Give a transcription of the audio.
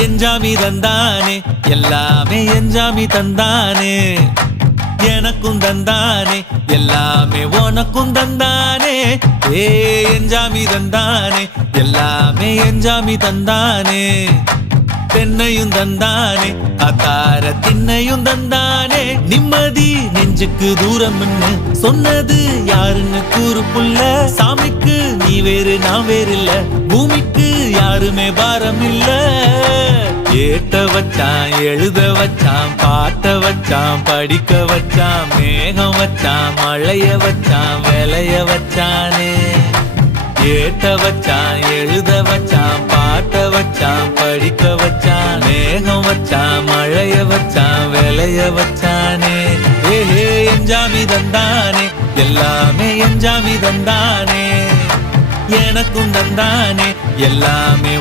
எஞ்சாமி தந்தானே எல்லாமே எஞ்சாமி தந்தானே எனக்கும் தந்தானே எல்லாமே உனக்கும் தந்தானே ஏ எஞ்சாமி தந்தானே எல்லாமே எஞ்சாமி தந்தானே தென்னையும் தந்தானே அத்தார திண்ணையும் தந்தானே நிம்மதி நெஞ்சுக்கு தூரம் சொன்னது யாருன்னு கூறு புள்ள சாமிக்கு நீ வேறு நான் வேறு இல்ல பூமிக்கு யாருமே பாரம் இல்ல ஏட்ட வச்சான் எழுத வச்சான் பாட்ட வச்சான் படிக்க வச்சான் மேகம் வச்சான் மழைய வச்சான் விளைய வச்சானே ஏட்ட வச்சான் எழுத வச்சான் பாட்ட வச்சான் படிக்க வச்சான் மேகம் வச்சான் மழைய வச்சான் விளைய வச்சானே ஏஹே எஞ்சாமி தந்தானே எல்லாமே எஞ்சாமி தந்தானே எனக்கும் தந்தானே எல்லாமே